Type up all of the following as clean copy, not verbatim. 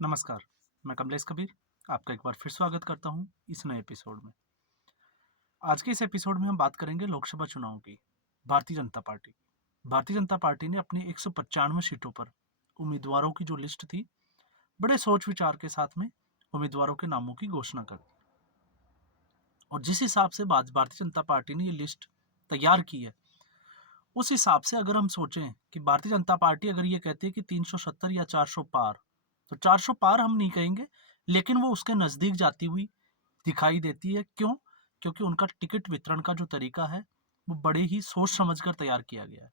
नमस्कार, मैं कमलेश कबीर आपका एक बार फिर स्वागत करता हूँ इस नए एपिसोड में। आज के इस एपिसोड में हम बात करेंगे लोकसभा चुनाव की। भारतीय जनता पार्टी भारतीय जनता पार्टी ने अपनी 195 सीटों पर उम्मीदवारों की जो लिस्ट थी, बड़े सोच विचार के साथ में उम्मीदवारों के नामों की घोषणा कर दी। और जिस हिसाब से भारतीय जनता पार्टी ने ये लिस्ट तैयार की है, उस हिसाब से अगर हम सोचें कि भारतीय जनता पार्टी अगर ये कहती है कि 370 या 400 पार, तो 400 पार हम नहीं कहेंगे, लेकिन वो उसके नजदीक जाती हुई दिखाई देती है। क्यों? क्योंकि उनका टिकट वितरण का जो तरीका है, वो बड़े ही सोच समझकर तैयार किया गया है।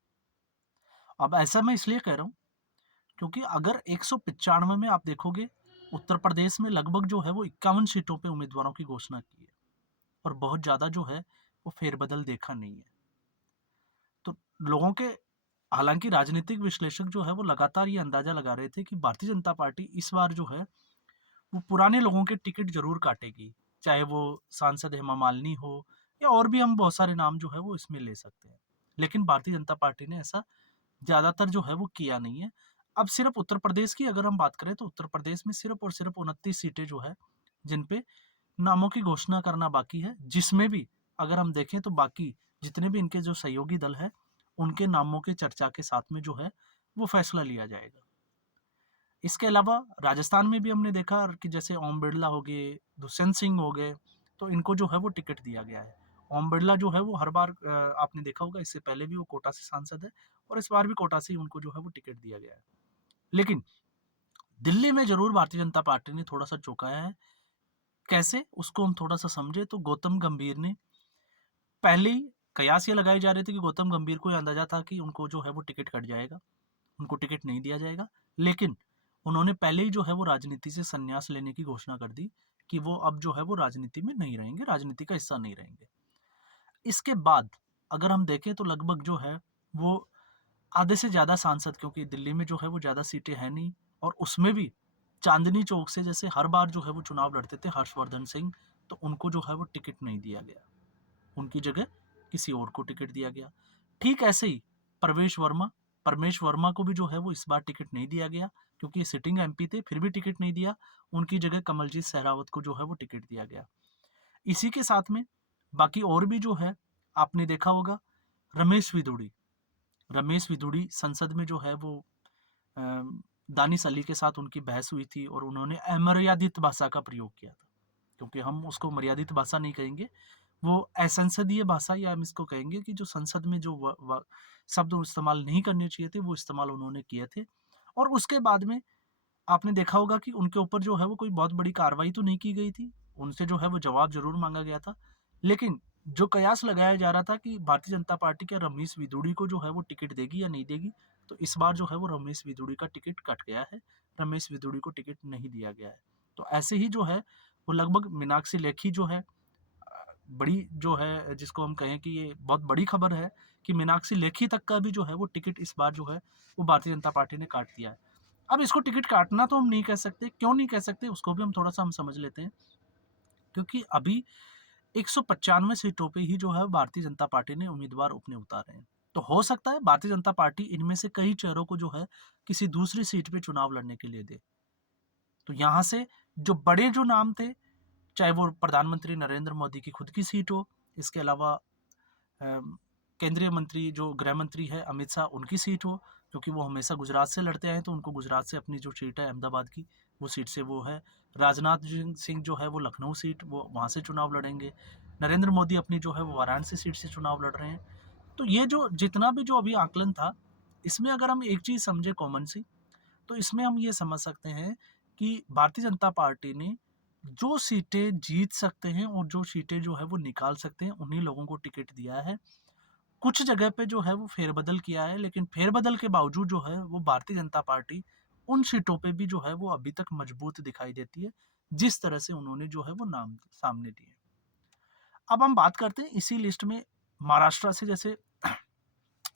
अब ऐसा मैं इसलिए कह रहा हूँ क्योंकि अगर 195 में आप देखोगे, उत्तर प्रदेश में लगभग जो है वो 51 सीटों पे उम्मीदवारों की घोषणा की है, और बहुत ज्यादा जो है वो फेरबदल देखा नहीं है। तो लोगों के हालांकि राजनीतिक विश्लेषक जो है वो लगातार ये अंदाजा लगा रहे थे कि भारतीय जनता पार्टी इस बार जो है वो पुराने लोगों के टिकट जरूर काटेगी, चाहे वो सांसद हेमा मालिनी हो या और भी हम बहुत सारे नाम जो है वो इसमें ले सकते हैं। लेकिन भारतीय जनता पार्टी ने ऐसा ज्यादातर जो है वो किया नहीं है। अब सिर्फ उत्तर प्रदेश की अगर हम बात करें तो उत्तर प्रदेश में सिर्फ और सिर्फ 29 सीटें जो है जिनपे नामों की घोषणा करना बाकी है, जिसमें भी अगर हम देखें तो बाकी जितने भी इनके जो सहयोगी दल है, उनके नामों के चर्चा के साथ में जो है वो फैसला लिया जाएगा। इसके अलावा राजस्थान में भी हमने देखा कि जैसे ओम बिरला हो गए, दुष्यंत सिंह हो गए, तो इनको जो है वो टिकट दिया गया है। ओम बिरला जो है वो हर बार आपने देखा होगा, इससे पहले भी वो कोटा से सांसद है, और इस बार भी कोटा से ही उनको जो है वो टिकट दिया गया है। लेकिन दिल्ली में जरूर भारतीय जनता पार्टी ने थोड़ा सा चौंकाया है। कैसे, उसको हम थोड़ा सा समझे तो गौतम गंभीर ने पहले ही कयास ये लगाए जा रहे थे कि गौतम गंभीर को यह अंदाजा था कि उनको जो है वो टिकट कट जाएगा, उनको टिकट नहीं दिया जाएगा। लेकिन उन्होंने पहले ही जो है वो राजनीति से संन्यास लेने की घोषणा कर दी कि वो अब जो है वो राजनीति में नहीं रहेंगे, राजनीति का हिस्सा नहीं रहेंगे। इसके बाद अगर हम देखें तो लगभग जो है वो आधे से ज्यादा सांसद, क्योंकि दिल्ली में जो है वो ज्यादा सीटें हैं नहीं, और उसमें भी चांदनी चौक से जैसे हर बार जो है वो चुनाव लड़ते थे हर्षवर्धन सिंह, तो उनको जो है वो टिकट नहीं दिया गया, उनकी जगह किसी और को टिकट दिया गया। ठीक ऐसे ही परवेश वर्मा परमेश वर्मा को भी जो है वो इस बार टिकट नहीं दिया गया, क्योंकि ये सिटिंग एमपी थे, फिर भी टिकट नहीं दिया। उनकी जगह कमलजीत सहरावत को जो है वो टिकट दिया गया। इसी के साथ में बाकी और भी जो है आपने देखा होगा, रमेश विदुड़ी रमेश विदुड़ी संसद में जो है वो दानिश अली के साथ उनकी बहस हुई थी, और उन्होंने अमर्यादित भाषा का प्रयोग किया था। क्योंकि हम उसको मर्यादित भाषा नहीं कहेंगे, वो असंसदीय भाषा, या हम इसको कहेंगे कि जो संसद में जो शब्द इस्तेमाल नहीं करने चाहिए थे वो इस्तेमाल उन्होंने किए थे। और उसके बाद में आपने देखा होगा कि उनके ऊपर जो है वो कोई बहुत बड़ी कार्रवाई तो नहीं की गई थी, उनसे जो है वो जवाब जरूर मांगा गया था। लेकिन जो कयास लगाया जा रहा था कि भारतीय जनता पार्टी क्या रमेश विदुड़ी को जो है वो टिकट देगी या नहीं देगी, तो इस बार जो है वो रमेश विदुड़ी का टिकट कट गया है, रमेश विदुड़ी को टिकट नहीं दिया गया है। तो ऐसे ही जो है वो लगभग मीनाक्षी लेखी जो है, बड़ी जो है जिसको हम कहें कि ये बहुत बड़ी खबर है कि मीनाक्षी लेखी तक का भी जो है वो टिकट इस बार जो है वो भारतीय जनता पार्टी ने काट दिया है। अब इसको टिकट काटना तो हम नहीं कह सकते, क्यों नहीं कह सकते उसको भी हम थोड़ा सा हम समझ लेते हैं। क्योंकि अभी 195 सीटों पे ही जो है भारतीय जनता पार्टी ने उम्मीदवार अपने उतारे हैं। तो हो सकता है भारतीय जनता पार्टी इनमें से कई चेहरों को जो है किसी दूसरी सीट पे चुनाव लड़ने के लिए दे। तो यहाँ से जो बड़े जो नाम थे, चाहे वो प्रधानमंत्री नरेंद्र मोदी की खुद की सीट हो, इसके अलावा केंद्रीय मंत्री जो गृह मंत्री है अमित शाह, उनकी सीट हो, क्योंकि वो हमेशा गुजरात से लड़ते आए, तो उनको गुजरात से अपनी जो सीट है अहमदाबाद की, वो सीट से वो है। राजनाथ सिंह जो है वो लखनऊ सीट, वो वहाँ से चुनाव लड़ेंगे। नरेंद्र मोदी अपनी जो है वो वाराणसी सीट से चुनाव लड़ रहे हैं। तो ये जो जितना भी जो अभी आकलन था, इसमें अगर हम एक चीज़ समझे कॉमन सी, तो इसमें हम ये समझ सकते हैं कि भारतीय जनता पार्टी ने जो सीटें जीत सकते हैं और जो सीटें जो है वो निकाल सकते हैं, उन्हीं लोगों को टिकट दिया है। कुछ जगह पे जो है वो फेरबदल किया है, लेकिन फेरबदल के बावजूद जो है वो भारतीय जनता पार्टी उन सीटों पे भी जो है वो अभी तक मजबूत दिखाई देती है, जिस तरह से उन्होंने जो है वो नाम सामने दिए। अब हम बात करते हैं इसी लिस्ट में महाराष्ट्र से, जैसे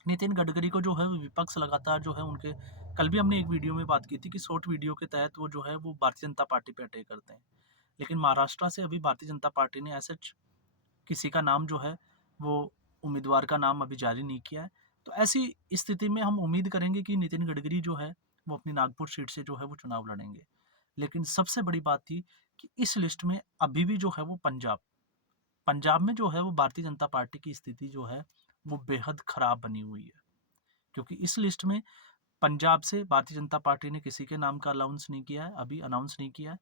नितिन गडकरी को जो है वो विपक्ष लगातार जो है उनके, कल भी हमने एक वीडियो में बात की थी कि शॉर्ट वीडियो के तहत वो जो है वो भारतीय जनता पार्टी पे अटैक करते हैं। लेकिन महाराष्ट्र से अभी भारतीय जनता पार्टी ने ऐसे किसी का नाम जो है वो उम्मीदवार का नाम अभी जारी नहीं किया है। तो ऐसी स्थिति में हम उम्मीद करेंगे कि नितिन गडकरी जो है वो अपनी नागपुर सीट से जो है वो चुनाव लड़ेंगे। लेकिन सबसे बड़ी बात थी कि इस लिस्ट में अभी भी जो है वो पंजाब में जो है वो भारतीय जनता पार्टी की स्थिति जो है वो बेहद खराब बनी हुई है, क्योंकि इस लिस्ट में पंजाब से भारतीय जनता पार्टी ने किसी के नाम का अलाउंस नहीं किया है, अभी अनाउंस नहीं किया है।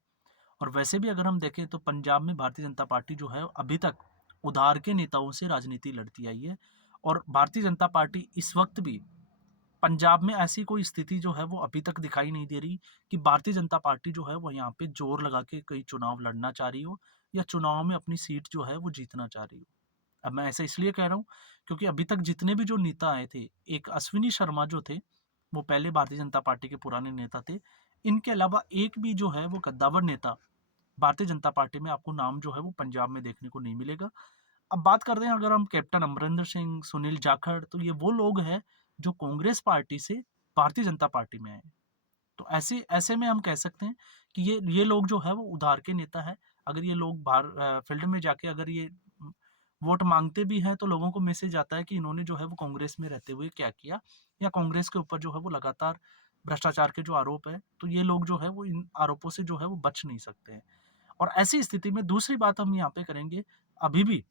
और वैसे भी अगर हम देखें तो पंजाब में भारतीय जनता पार्टी जो है अभी तक उधार के नेताओं से राजनीति लड़ती आई है। और भारतीय जनता पार्टी इस वक्त भी पंजाब में ऐसी कोई स्थिति जो है वो अभी तक दिखाई नहीं दे रही कि भारतीय जनता पार्टी जो है वो यहाँ पे जोर लगा के कई चुनाव लड़ना चाह रही हो या चुनाव में अपनी सीट जो है वो जीतना चाह रही हो। अब मैं ऐसा इसलिए कह रहा हूँ क्योंकि अभी तक जितने भी जो नेता आए थे, एक अश्विनी शर्मा जो थे वो पहले भारतीय जनता पार्टी के पुराने नेता थे। इनके अलावा एक भी जो है वो कद्दावर नेता भारतीय जनता पार्टी में आपको नाम जो है वो पंजाब में देखने को नहीं मिलेगा। अब बात करते हैं अगर हम कैप्टन अमरिंदर सिंह, सुनील जाखड़, तो ये वो लोग हैं जो कांग्रेस पार्टी से भारतीय जनता पार्टी में आए। तो ऐसे ऐसे में हम कह सकते हैं कि ये लोग जो है वो उधार के नेता है। अगर ये लोग बाहर फील्ड में जाके अगर ये वोट मांगते भी हैं तो लोगों को मैसेज आता है कि इन्होंने जो है वो कांग्रेस में रहते हुए क्या किया, या कांग्रेस के ऊपर जो है वो लगातार भ्रष्टाचार के जो आरोप है, तो ये लोग जो है वो इन आरोपों से जो है वो बच नहीं सकते हैं। और ऐसी स्थिति में दूसरी बात हम यहाँ पे करेंगे, अभी भी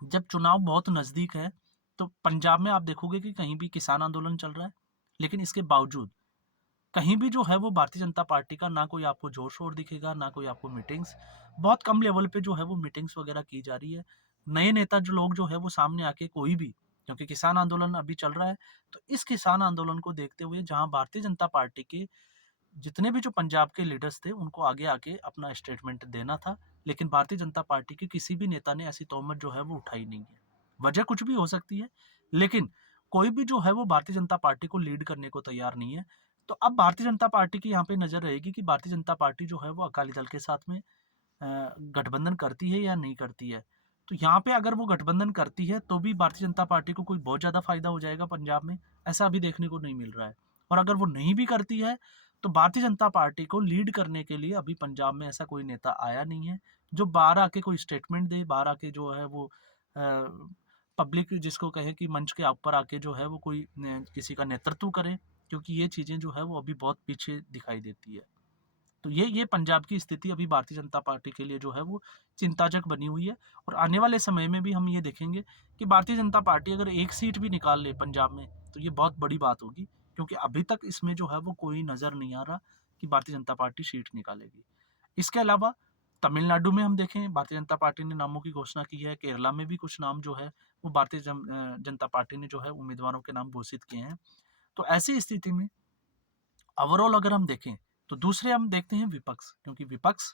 जब चुनाव बहुत नजदीक है तो पंजाब में आप देखोगे कि कहीं भी किसान आंदोलन चल रहा है, लेकिन इसके बावजूद कहीं भी जो है वो भारतीय जनता पार्टी का ना कोई आपको जोर शोर दिखेगा, ना कोई आपको मीटिंग्स, बहुत कम लेवल पे जो है वो मीटिंग्स वगैरह की जा रही है। नए नेता जो लोग जो है वो सामने आके कोई भी, क्योंकि किसान आंदोलन अभी चल रहा है, तो इस किसान आंदोलन को देखते हुए जहां भारतीय जनता पार्टी के जितने भी जो पंजाब के लीडर्स थे उनको आगे आके अपना स्टेटमेंट देना था, लेकिन भारतीय जनता पार्टी के किसी भी नेता ने ऐसी तोहमत जो है वो उठाई नहीं है। वजह कुछ भी हो सकती है, लेकिन कोई भी जो है वो भारतीय जनता पार्टी को लीड करने को तैयार नहीं है। तो अब भारतीय जनता पार्टी की यहाँ पे नजर रहेगी कि भारतीय जनता पार्टी जो है वो अकाली दल के साथ में गठबंधन करती है या नहीं करती है। तो यहाँ पे अगर वो गठबंधन करती है तो भी भारतीय जनता पार्टी को कोई बहुत ज़्यादा फायदा हो जाएगा पंजाब में, ऐसा अभी देखने को नहीं मिल रहा है। और अगर वो नहीं भी करती है तो भारतीय जनता पार्टी को लीड करने के लिए अभी पंजाब में ऐसा कोई नेता आया नहीं है जो बाहर आके कोई स्टेटमेंट दे, बाहर आके जो है वो पब्लिक जिसको कहे कि मंच के ऊपर आके जो है वो कोई किसी का नेतृत्व करे, क्योंकि ये चीज़ें जो है वो अभी बहुत पीछे दिखाई देती है। तो ये पंजाब की स्थिति अभी भारतीय जनता पार्टी के लिए जो है वो चिंताजनक बनी हुई है। और आने वाले समय में भी हम ये देखेंगे कि भारतीय जनता पार्टी अगर एक सीट भी निकाल ले पंजाब में तो ये बहुत बड़ी बात होगी, क्योंकि अभी तक इसमें जो है वो कोई नज़र नहीं आ रहा कि भारतीय जनता पार्टी सीट निकालेगी। इसके अलावा तमिलनाडु में हम देखें भारतीय जनता पार्टी ने नामों की घोषणा की है, केरला में भी कुछ नाम जो है वो भारतीय जनता पार्टी ने जो है उम्मीदवारों के नाम घोषित किए हैं। तो ऐसी स्थिति में ओवरऑल अगर हम देखें तो दूसरे हम देखते हैं विपक्ष, क्योंकि विपक्ष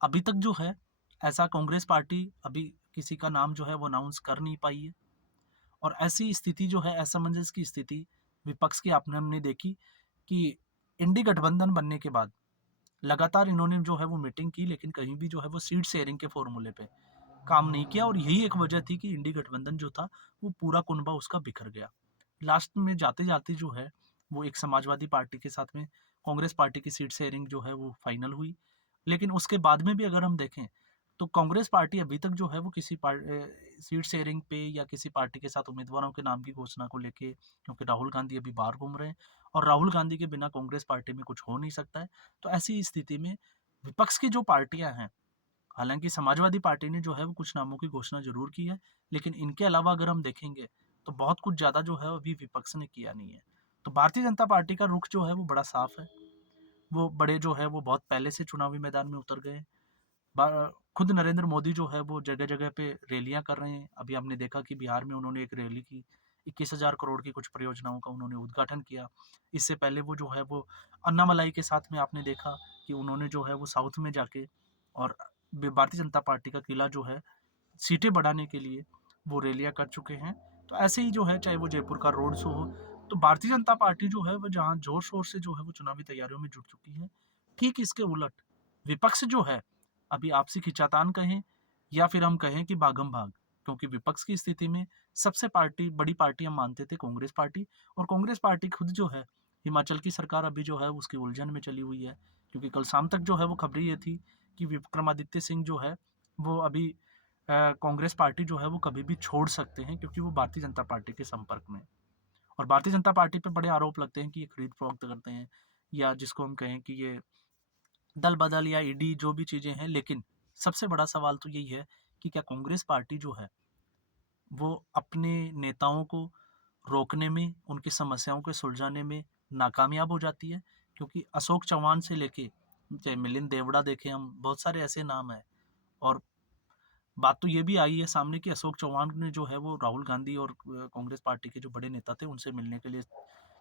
अभी तक जो है ऐसा कांग्रेस पार्टी अभी किसी का नाम जो है वो अनाउंस कर नहीं पाई है। और ऐसी स्थिति जो है असमंजस की स्थिति विपक्ष की आपने हमने देखी कि इंडी गठबंधन बनने के बाद लगातार इन्होंने जो है वो मीटिंग की, लेकिन कहीं भी जो है वो सीट शेयरिंग के फॉर्मूले पे काम नहीं किया। और यही एक वजह थी कि इंडी गठबंधन जो था वो पूरा कुनबा उसका बिखर गया। लास्ट में जाते जाते जो है वो एक समाजवादी पार्टी के साथ में कांग्रेस पार्टी की सीट शेयरिंग जो है वो फाइनल हुई। लेकिन उसके बाद में भी अगर हम देखें तो कांग्रेस पार्टी अभी तक जो है वो किसी सीट शेयरिंग पे या किसी पार्टी के साथ उम्मीदवारों के नाम की घोषणा को लेके, क्योंकि राहुल गांधी अभी बाहर घूम रहे हैं और राहुल गांधी के बिना कांग्रेस पार्टी में कुछ हो नहीं सकता है। तो ऐसी स्थिति में विपक्ष की जो पार्टियां हैं, हालांकि समाजवादी पार्टी ने जो है वो कुछ नामों की घोषणा जरूर की है, लेकिन इनके अलावा अगर हम देखेंगे तो बहुत कुछ ज़्यादा जो है अभी विपक्ष ने किया नहीं है। तो भारतीय जनता पार्टी का रुख जो है वो बड़ा साफ है। वो बड़े जो है वो बहुत पहले से चुनावी मैदान में उतर गए। खुद नरेंद्र मोदी जो है वो जगह जगह पे रैलियां कर रहे हैं। अभी हमने देखा कि बिहार में उन्होंने एक रैली की, 21,000 करोड़ की कुछ परियोजनाओं का उन्होंने उद्घाटन किया। इससे पहले वो जो है वो अन्नामलाई के साथ में आपने देखा कि उन्होंने जो है वो साउथ में जाके और भारतीय जनता पार्टी का किला जो है सीटें बढ़ाने के लिए वो रैलियां कर चुके हैं। तो ऐसे ही जो है चाहे वो जयपुर का रोड शो हो, तो भारतीय जनता पार्टी जो है वो जहाँ जोर शोर से जो है वो चुनावी तैयारियों में जुट चुकी है। ठीक इसके उलट विपक्ष जो है अभी आपसी खिंचातान कहें या फिर हम कहें कि भागम भाग, क्योंकि विपक्ष की स्थिति में सबसे बड़ी पार्टी हम मानते थे कांग्रेस पार्टी। और कांग्रेस पार्टी खुद जो है हिमाचल की सरकार अभी जो है उसकी उलझन में चली हुई है, क्योंकि कल शाम तक जो है वो खबरें ये थी कि विक्रमादित्य सिंह जो है वो अभी कांग्रेस पार्टी जो है वो कभी भी छोड़ सकते हैं, क्योंकि वो भारतीय जनता पार्टी के संपर्क में। और भारतीय जनता पार्टी पे बड़े आरोप लगते हैं कि ये खरीद फरोख्त करते हैं, या जिसको हम कहें कि ये दल बदल या ईडी जो भी चीज़ें हैं, लेकिन सबसे बड़ा सवाल तो यही है कि क्या कांग्रेस पार्टी जो है वो अपने नेताओं को रोकने में, उनकी समस्याओं को सुलझाने में नाकामयाब हो जाती है? क्योंकि अशोक चव्हाण से लेके चाहे मिलिंद देवड़ा देखें हम, बहुत सारे ऐसे नाम हैं। और बात तो ये भी आई है सामने कि अशोक चव्हाण ने जो है वो राहुल गांधी और कांग्रेस पार्टी के जो बड़े नेता थे उनसे मिलने के लिए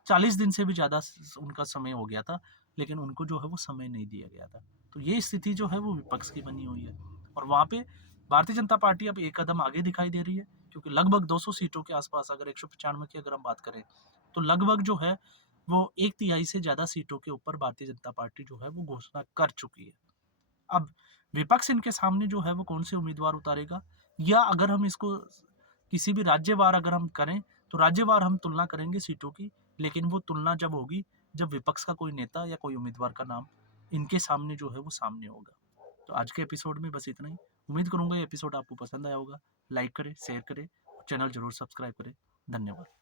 40 दिन से भी ज़्यादा उनका समय हो गया था, लेकिन उनको जो है वो समय नहीं दिया गया था। तो ये स्थिति जो है वो विपक्ष की बनी हुई है, और वहाँ पे भारतीय जनता पार्टी अब एक कदम आगे दिखाई दे रही है, क्योंकि लगभग 200 सीटों के आसपास, अगर 195 की अगर हम बात करें, तो लगभग जो है वो एक तिहाई से ज़्यादा सीटों के ऊपर भारतीय जनता पार्टी जो है वो घोषणा कर चुकी है। अब विपक्ष इनके सामने जो है वो कौन से उम्मीदवार उतारेगा, या अगर हम इसको किसी भी राज्यवार अगर हम करें, तो राज्यवार हम तुलना करेंगे सीटों की, लेकिन वो तुलना जब होगी जब विपक्ष का कोई नेता या कोई उम्मीदवार का नाम इनके सामने जो है वो सामने होगा। तो आज के एपिसोड में बस इतना ही। उम्मीद करूंगा ये एपिसोड आपको पसंद आया होगा। लाइक करें, शेयर करें, चैनल जरूर सब्सक्राइब करें। धन्यवाद।